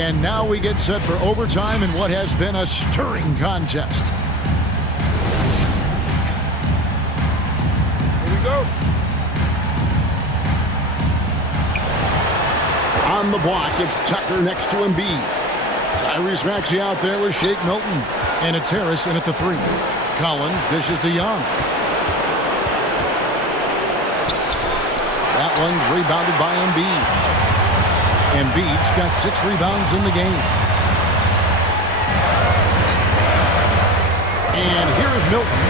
And now we get set for overtime in what has been a stirring contest. Here we go. On the block, it's Tucker next to Embiid. Tyrese Maxey out there with Shake Milton. And it's Harris in at the 3. Collins dishes to Young. That one's rebounded by Embiid. Embiid's got 6 rebounds in the game. And here's Milton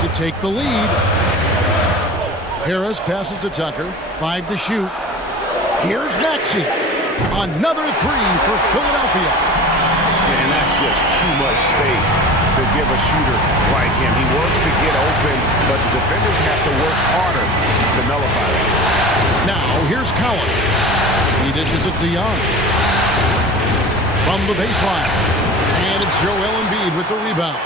to take the lead. Harris passes to Tucker. 5 to shoot. Here's Maxey. Another 3 for Philadelphia. And that's just too much space to give a shooter like him. He works to get open, but the defenders have to work harder to nullify it. Now, here's Collins. He dishes it to Young. From the baseline. And it's Joel Embiid with the rebound.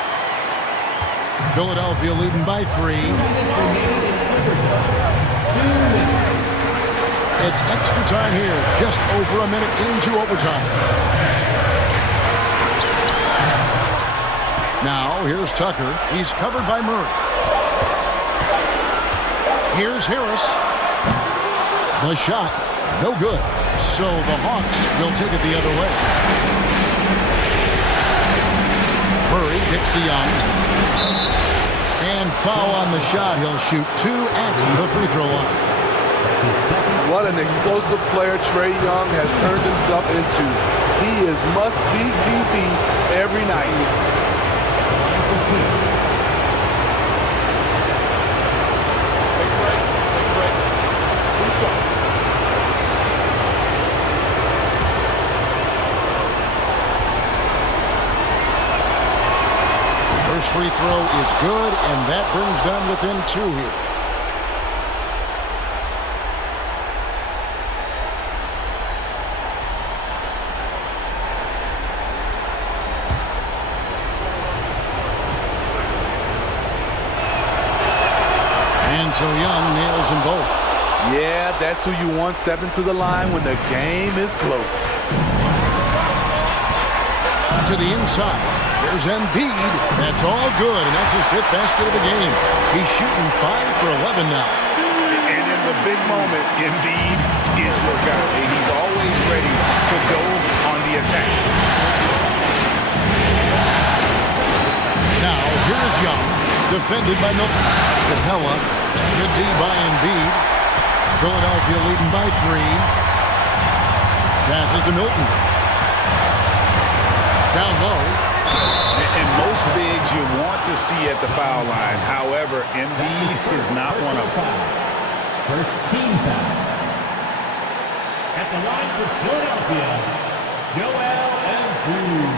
Philadelphia leading by 3. It's extra time here, just over a minute into overtime. Now, here's Tucker. He's covered by Murray. Here's Harris. The shot, no good. So the Hawks will take it the other way. Murray gets to Young. And foul on the shot. He'll shoot 2 at the free throw line. What an explosive player Trae Young has turned himself into. He is must-see TV every night. First free throw is good, and that brings them within 2 here. So Young nails them both. Yeah, that's who you want stepping to the line when the game is close. To the inside. There's Embiid. That's all good, and that's his 5th basket of the game. He's shooting 5 for 11 now. And in the big moment, Embiid is your guy. He's always ready to go on the attack. Now, here is Young, defended by Milton. Capella. Good D by Embiid. Philadelphia leading by 3. Passes to Milton. Down low. And most bigs you want to see at the foul line. However, Embiid is not one of them. First team foul. At the line for Philadelphia, Joel Embiid.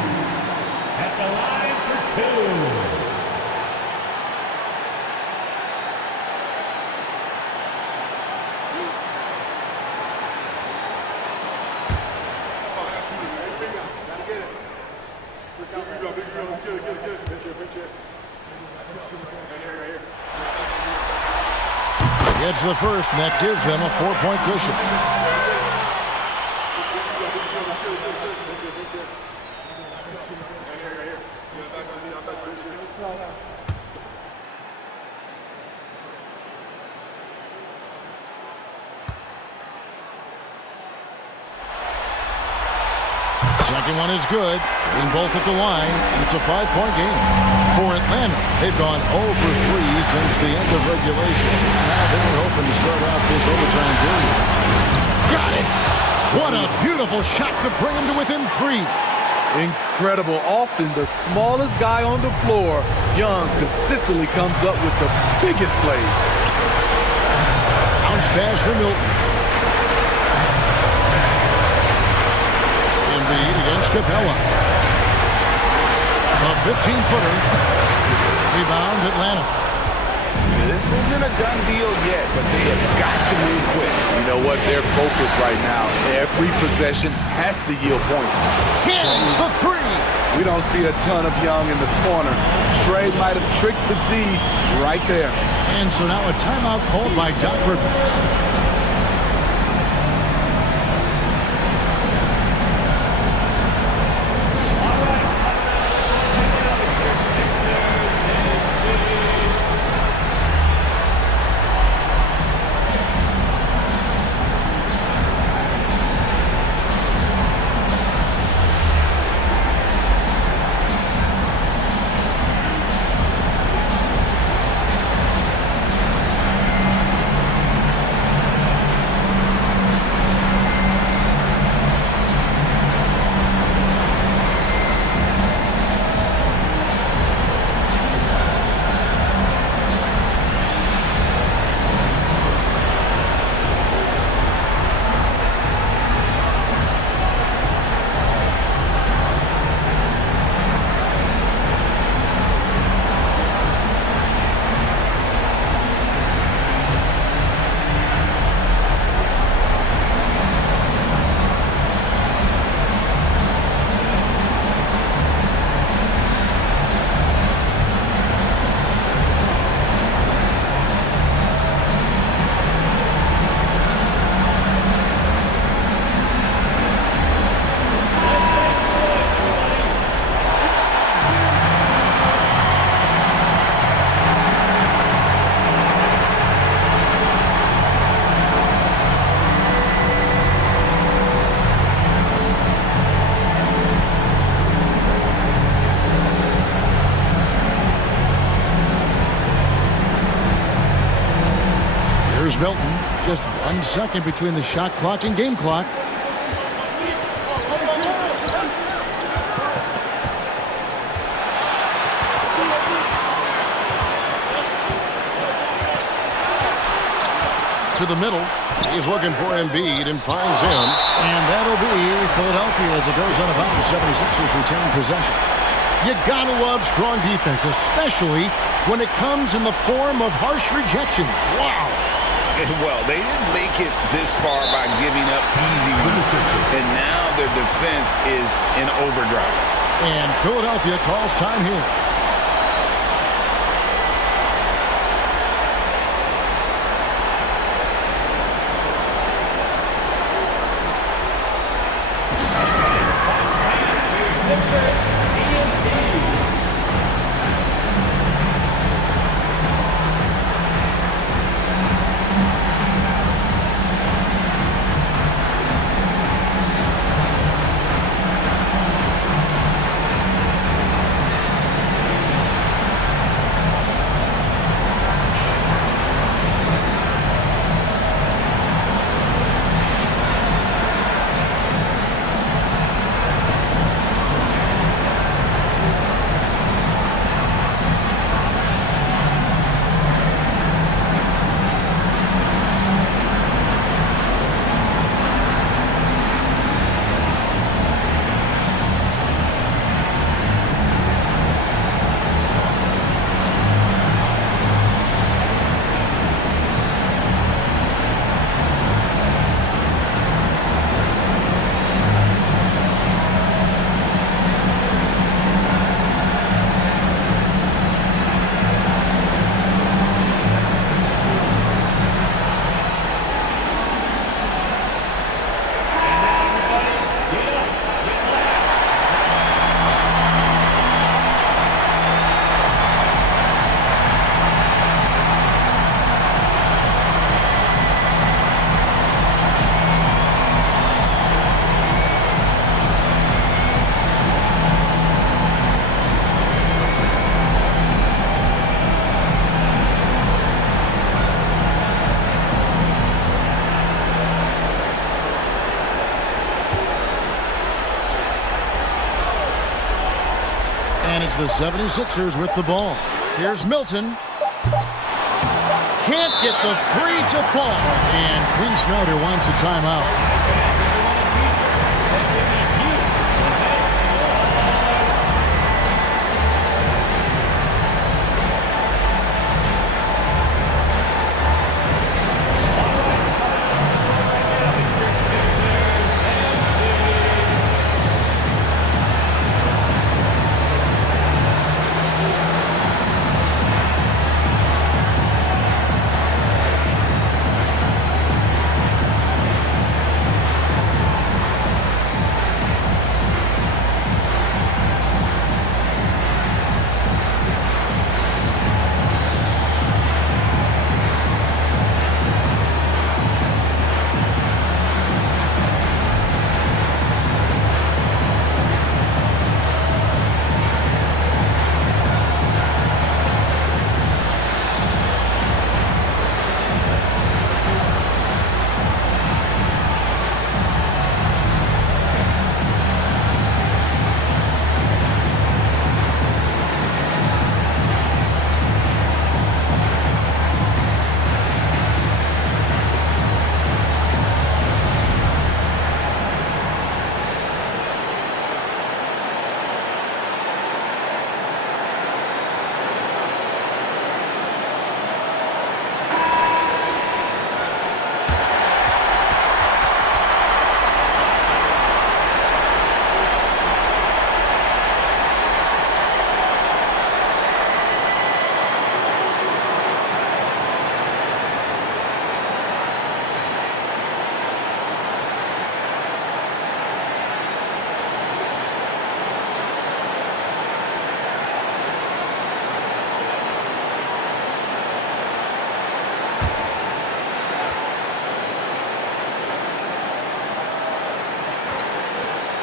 At the line for 2. Gets the first, and that gives them a 4-point cushion. Second one is good. Hitting both at the line, and it's a 5-point game. For Atlanta, they've gone 0 for 3 since the end of regulation. Now they're hoping to start out this overtime period. Got it! What a beautiful shot to bring them to within 3. Incredible. Often the smallest guy on the floor, Young consistently comes up with the biggest plays. Bounce pass for Milton. Embiid against Capella. A 15-footer. Rebound, Atlanta. This isn't a done deal yet, but they have got to move quick. You know what? They're focused right now. Every possession has to yield points. Hits the 3. We don't see a ton of Young in the corner. Trae might have tricked the D right there. And so now a timeout called by Doc Rivers. Milton. Just 1 second between the shot clock and game clock. To the middle. He's looking for Embiid and finds him. And that'll be Philadelphia as it goes on about. The 76ers retain possession. You gotta love strong defense, especially when it comes in the form of harsh rejections. Wow. Well, they didn't make it this far by giving up easy ones. And now their defense is in overdrive. And Philadelphia calls time here. It's the 76ers with the ball. Here's Milton. Can't get the three to fall. And Quinn Snyder wants a timeout.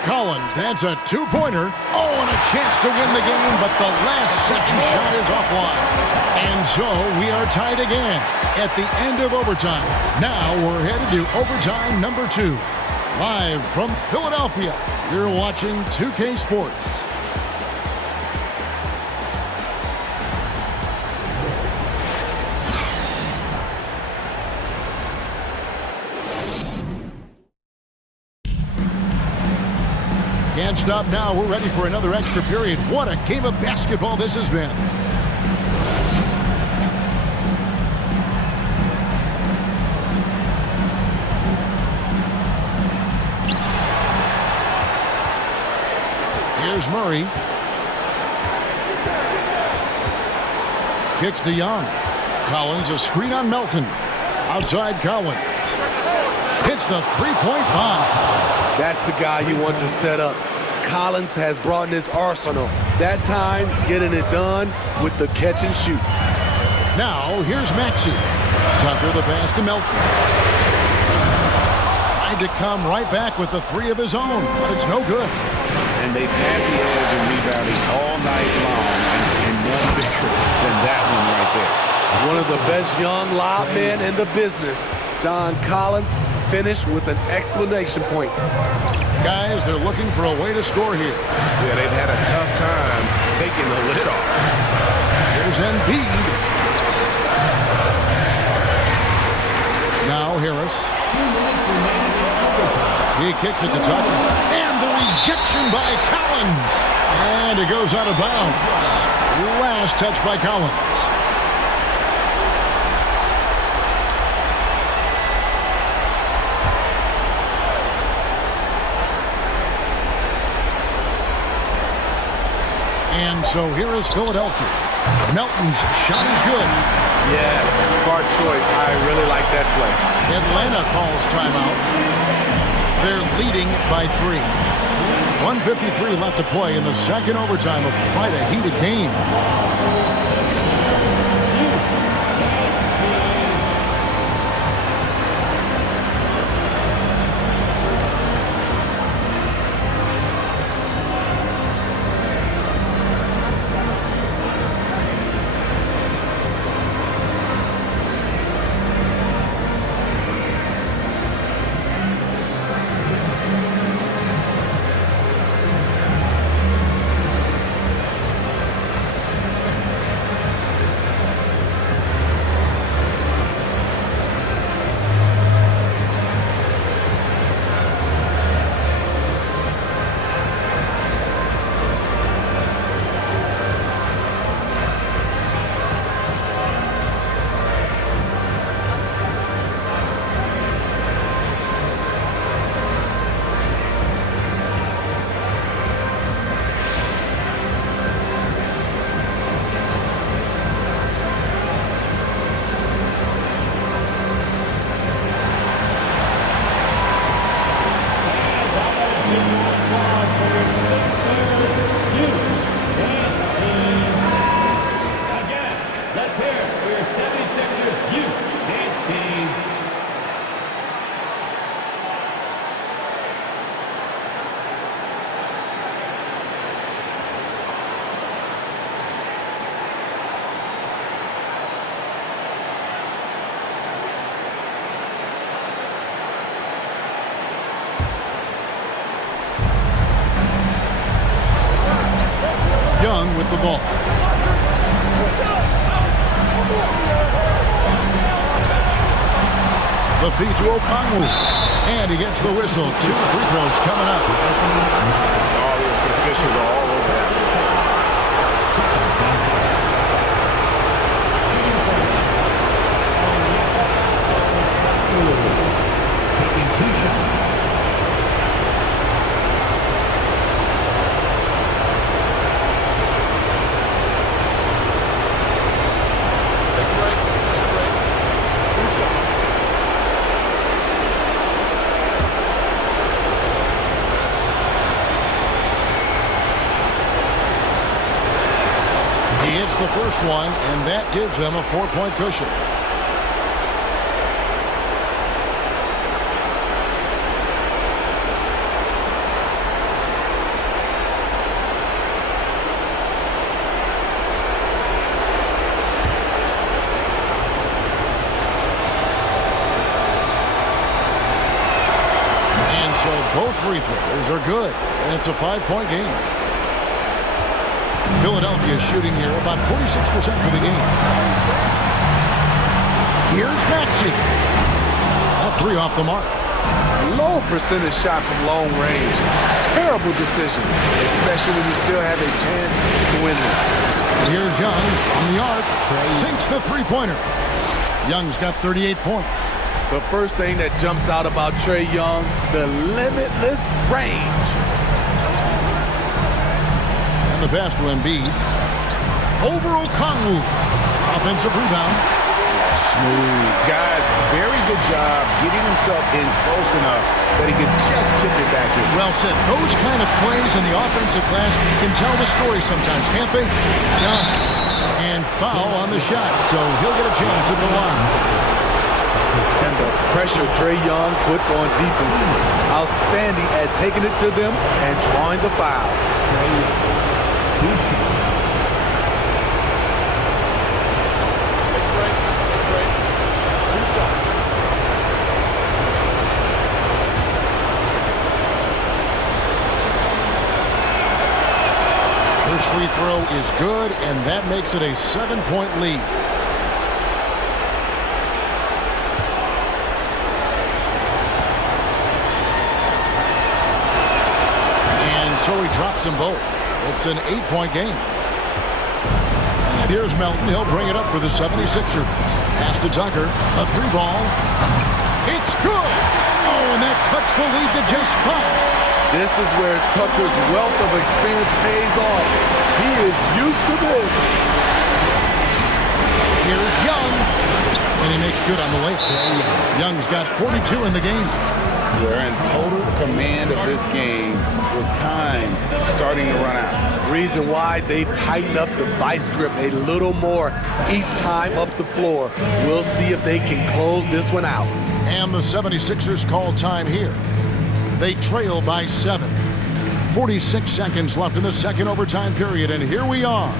Collins, that's a two-pointer. Oh, and a chance to win the game, but the last second shot is offline. And so we are tied again at the end of overtime. Now we're headed to overtime number 2. Live from Philadelphia, you're watching 2K Sports. Can't stop now. We're ready for another extra period. What a game of basketball this has been. Here's Murray. Kicks to Young. Collins, a screen on Melton. Outside Collins. Hits the three-point bomb. That's the guy you want to set up. Collins has brought in his arsenal. That time, getting it done with the catch and shoot. Now, here's Maxey. Tucker the pass to Melton. Tried to come right back with the three of his own, but it's no good. And they've had the edge in rebounding all night long, and none bigger than that one right there. One of the best young lob men in the business. John Collins finished with an exclamation point. Guys, they're looking for a way to score here. Yeah, they've had a tough time taking the lid off. Here's Embiid. Now Harris. 2 minutes remaining in overtime. He kicks it to Tucker. And the rejection by Collins. And it goes out of bounds. Last touch by Collins. And so here is Philadelphia. Melton's shot is good. Yes, smart choice. I really like that play. Atlanta calls timeout. They're leading by 3. 1:53 left to play in the second overtime of quite a heated game. Young with the ball. The feed to Okongwu. And he gets the whistle. 2 free throws coming up. All the officials are all over that. Taking 2 shots. He hits the first one, and that gives them a 4-point cushion. so both free throws are good, and it's a 5-point game. Philadelphia shooting here about 46% for the game. Here's Maxey. That three off the mark. Low percentage shot from long range. Terrible decision, especially when you still have a chance to win this. Here's Young from the arc. Sinks the three-pointer. Young's got 38 points. The first thing that jumps out about Trae Young, the limitless range. And the pass to Embiid. Over Okongwu. Offensive rebound. Smooth. Guys, very good job getting himself in close enough that he could just tip it back in. Well said. Those kind of plays in the offensive glass can tell the story sometimes, can't they? Yeah. And foul on the shot, so he'll get a chance at the line. And the pressure Trae Young puts on defenses. Outstanding at taking it to them and drawing the foul. Two shots. First free throw is good, and that makes it a 7-point lead. And so he drops them both. It's an 8-point game. And here's Melton. He'll bring it up for the 76ers. Pass to Tucker. A three ball. It's good. Oh, and that cuts the lead to just 5. This is where Tucker's wealth of experience pays off. He is used to this. Here's Young. And he makes good on the way. Young's got 42 in the game. They're in total command of this game with time starting to run out. Reason why they've tightened up the vice grip a little more each time up the floor. We'll see if they can close this one out. And the 76ers call time here. They trail by 7. 46 seconds left in the second overtime period, and here we are.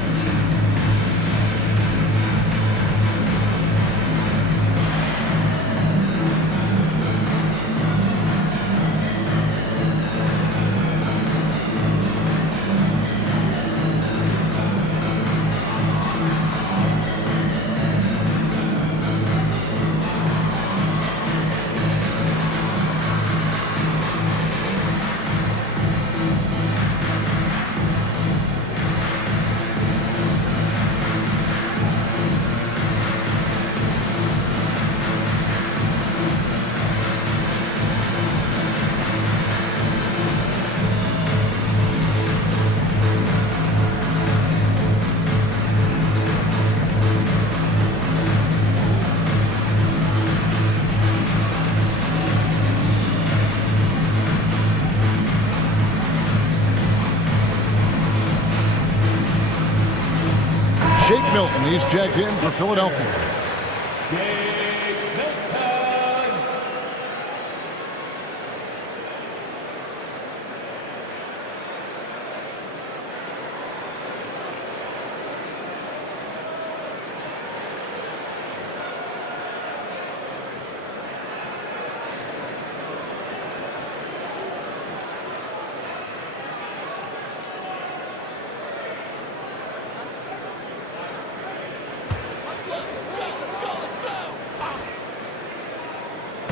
Shake Milton, he's checked in for Philadelphia. Shake Milton.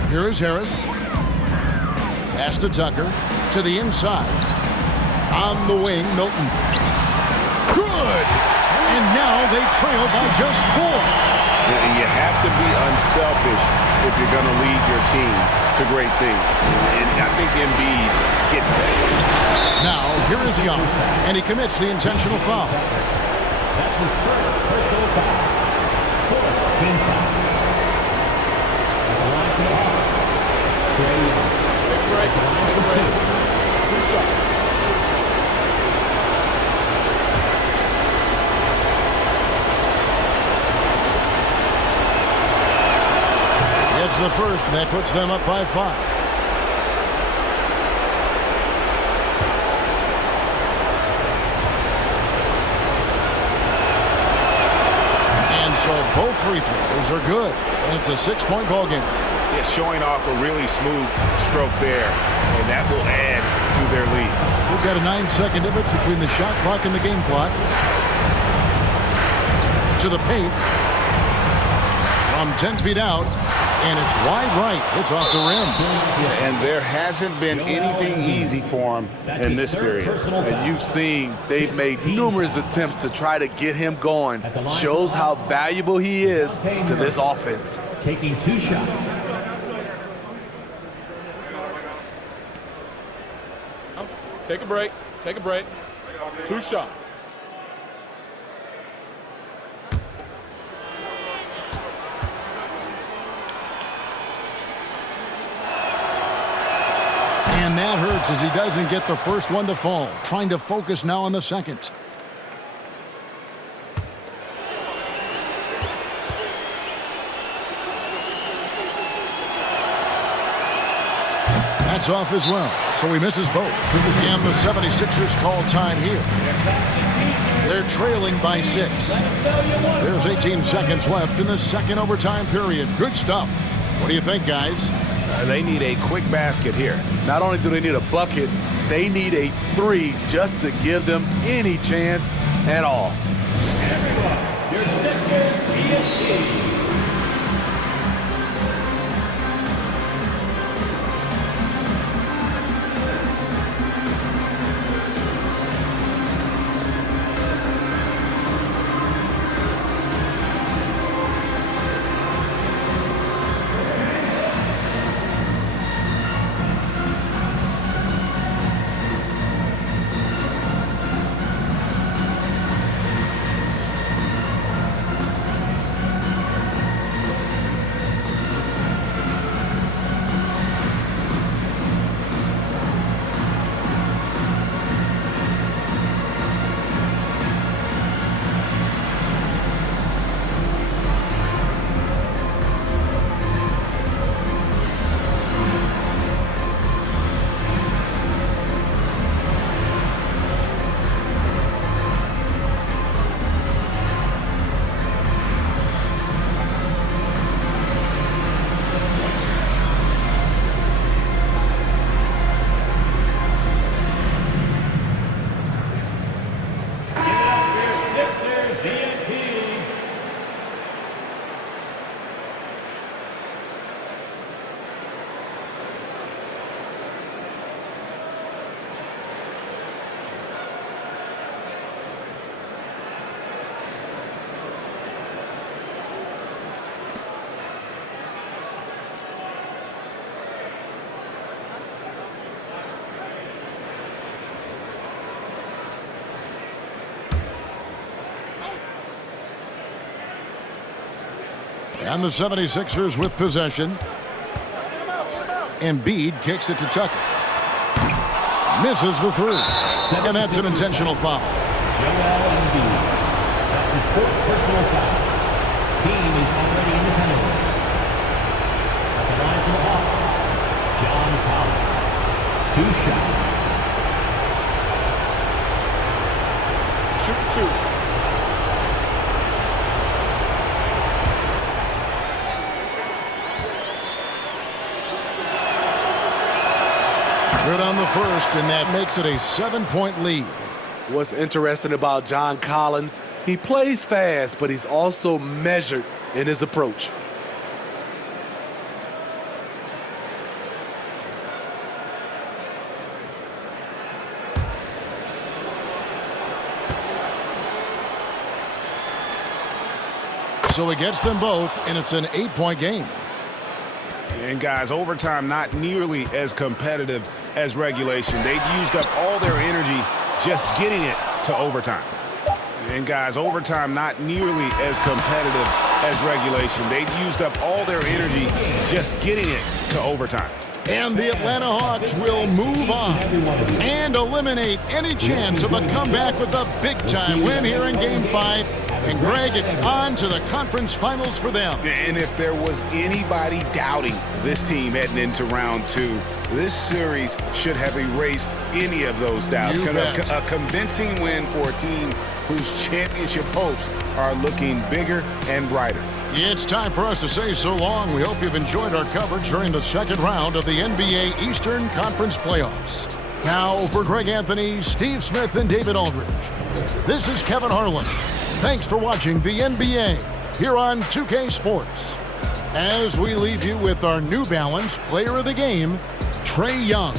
Here is Harris. Pass to Tucker. To the inside. On the wing, Milton. Good! And now they trail by just 4. You have to be unselfish if you're going to lead your team to great things. And I think Embiid gets that. Now, here is Young, and he commits the intentional foul. That's his first personal foul. Fourth team foul. At the line for the Hawks, Trae Young. At the line for 2. 2 shots. It's the first, and that puts them up by 5. So both free throws are good, and it's a 6-point ball game. Yeah, showing off a really smooth stroke there, and that They've got a 9-second difference between the shot clock and the game clock. To the paint. From 10 feet out. And it's wide right. It's off the rim. And there hasn't been anything easy for him in this period. And you've seen they've made numerous attempts to try to get him going. Shows how valuable he is to this offense. Taking 2 shots. Take a break. Take a break. 2 shots. And that hurts as he doesn't get the first one to fall. Trying to focus now on the second. That's off as well, so he misses both. And the 76ers call time here. They're trailing by 6. There's 18 seconds left in the second overtime period. Good stuff. What do you think, guys? They need a quick basket here. Not only do they need a bucket, they need a 3 just to give them any chance at all. Everyone, your Sixers EST. And the 76ers with possession. Embiid kicks it to Tucker. Misses the 3. And that's an intentional foul. Joel Embiid. That's his 4th personal foul. Team is already in the penalty. At the line for the Hawks, John Collins. 2 shots. Shoot 2. Good on the first, and that makes it a 7-point lead. What's interesting about John Collins, he plays fast, but he's also measured in his approach. So he gets them both, and it's an 8-point game. And guys, overtime not nearly as competitive as regulation. They've used up all their energy just getting it to overtime. And guys, overtime not nearly as competitive as regulation. They've used up all their energy just getting it to overtime. And the Atlanta Hawks will move on and eliminate any chance of a comeback with a big-time win here in Game 5. And, Greg, it's on to the conference finals for them. And if there was anybody doubting this team heading into round 2, this series should have erased any of those doubts. A convincing win for a team whose championship hopes are looking bigger and brighter. It's time for us to say so long. We hope you've enjoyed our coverage during the second round of the NBA Eastern Conference Playoffs. Now for Greg Anthony, Steve Smith, and David Aldridge, this is Kevin Harlan. Thanks for watching the NBA here on 2K Sports. As we leave you with our New Balance Player of the Game, Trae Young.